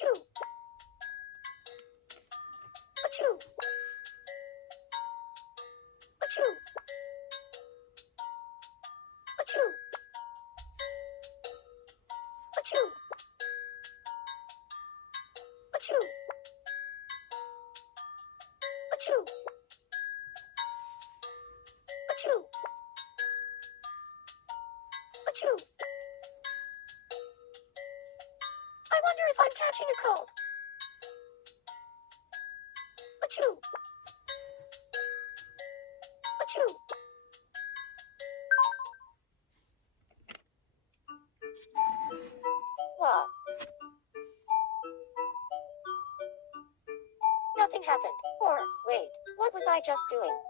Achoo! Achoo! Achoo! Achoo! Achoo! Achoo! Achoo! Achoo! Achoo! I wonder if I'm catching a cold. Achoo! Achoo! Wah. Nothing happened. Or, wait, what was I just doing?